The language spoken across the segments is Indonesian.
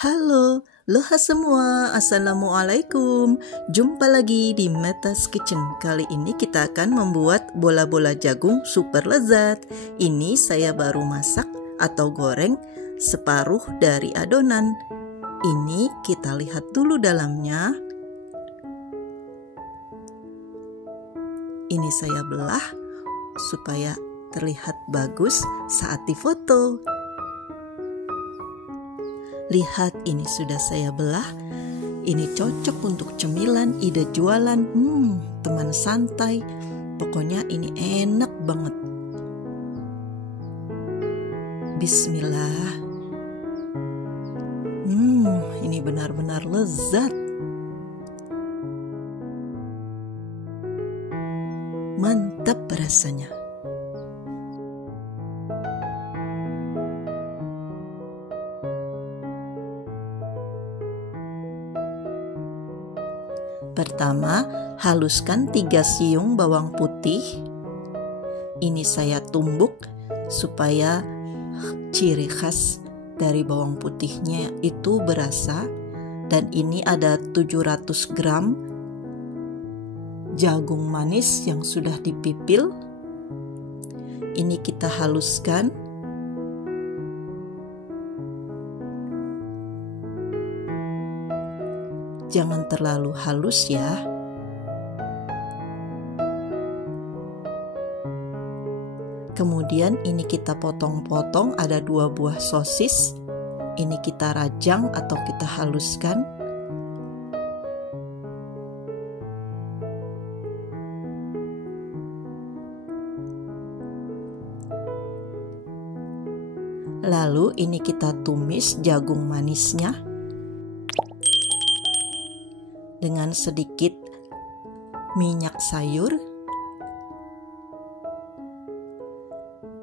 Halo, loha semua, Assalamualaikum. Jumpa lagi di Meta's Kitchen. Kali ini kita akan membuat bola-bola jagung super lezat. Ini saya baru masak atau goreng separuh dari adonan. Ini kita lihat dulu dalamnya. Ini saya belah supaya terlihat bagus saat difoto. Lihat, ini sudah saya belah. Ini cocok untuk cemilan, ide jualan, teman santai. Pokoknya ini enak banget. Bismillah. Ini benar-benar lezat. Mantap rasanya. Pertama, haluskan 3 siung bawang putih. Ini saya tumbuk supaya ciri khas dari bawang putihnya itu berasa. Dan ini ada 700 gram jagung manis yang sudah dipipil. Ini kita haluskan. Jangan terlalu halus ya. Kemudian ini kita potong-potong, ada 2 buah sosis. Ini kita rajang atau kita haluskan. Lalu ini kita tumis jagung manisnya dengan sedikit minyak sayur.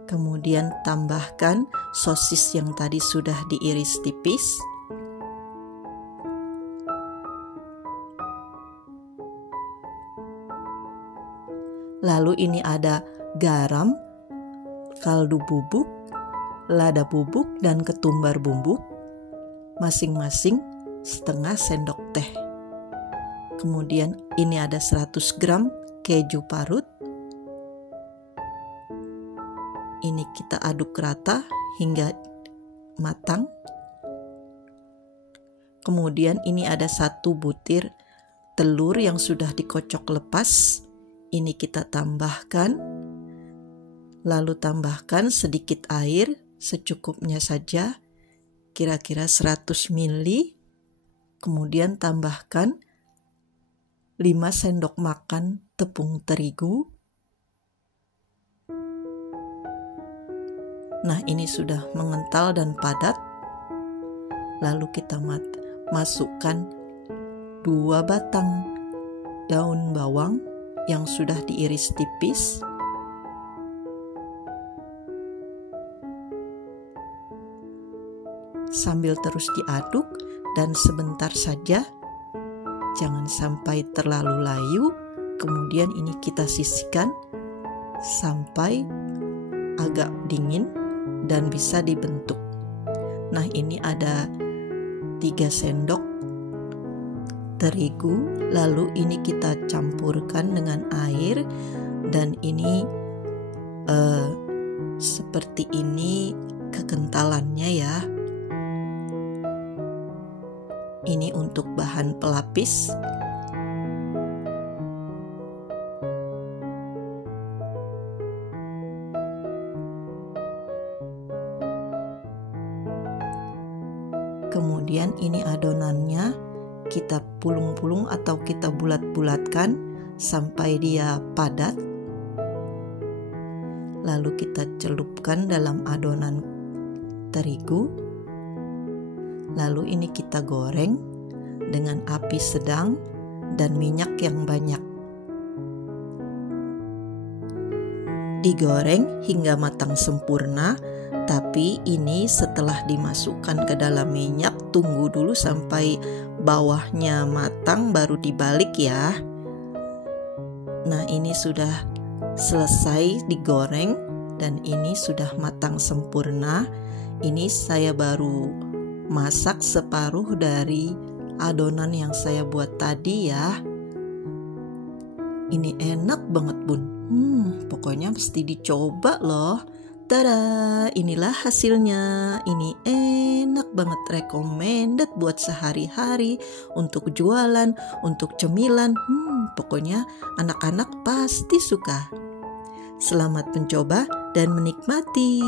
Kemudian tambahkan sosis yang tadi sudah diiris tipis. Lalu ini ada garam, kaldu bubuk, lada bubuk, dan ketumbar bubuk, masing-masing setengah sendok teh. Kemudian ini ada 100 gram keju parut. Ini kita aduk rata hingga matang. Kemudian ini ada 1 butir telur yang sudah dikocok lepas. Ini kita tambahkan. Lalu tambahkan sedikit air secukupnya saja, kira-kira 100 ml. Kemudian tambahkan 5 sendok makan tepung terigu. Nah, ini sudah mengental dan padat. Lalu kita masukkan 2 batang daun bawang yang sudah diiris tipis. Sambil terus diaduk dan sebentar saja. Jangan sampai terlalu layu. Kemudian ini kita sisihkan sampai agak dingin dan bisa dibentuk. Nah, ini ada 3 sendok terigu. Lalu ini kita campurkan dengan air. Dan ini seperti ini kekentalannya ya. Ini untuk bahan pelapis. Kemudian ini adonannya kita pulung-pulung atau kita bulat-bulatkan sampai dia padat. Lalu kita celupkan dalam adonan terigu. Lalu ini kita goreng dengan api sedang dan minyak yang banyak. Digoreng hingga matang sempurna, tapi ini setelah dimasukkan ke dalam minyak, tunggu dulu sampai bawahnya matang baru dibalik ya. Nah, ini sudah selesai digoreng dan ini sudah matang sempurna. Ini saya baru masak separuh dari adonan yang saya buat tadi ya. Ini enak banget bun. Pokoknya mesti dicoba loh. Tada, inilah hasilnya. Ini enak banget, recommended buat sehari-hari, untuk jualan, untuk cemilan. Pokoknya anak-anak pasti suka. Selamat mencoba dan menikmati.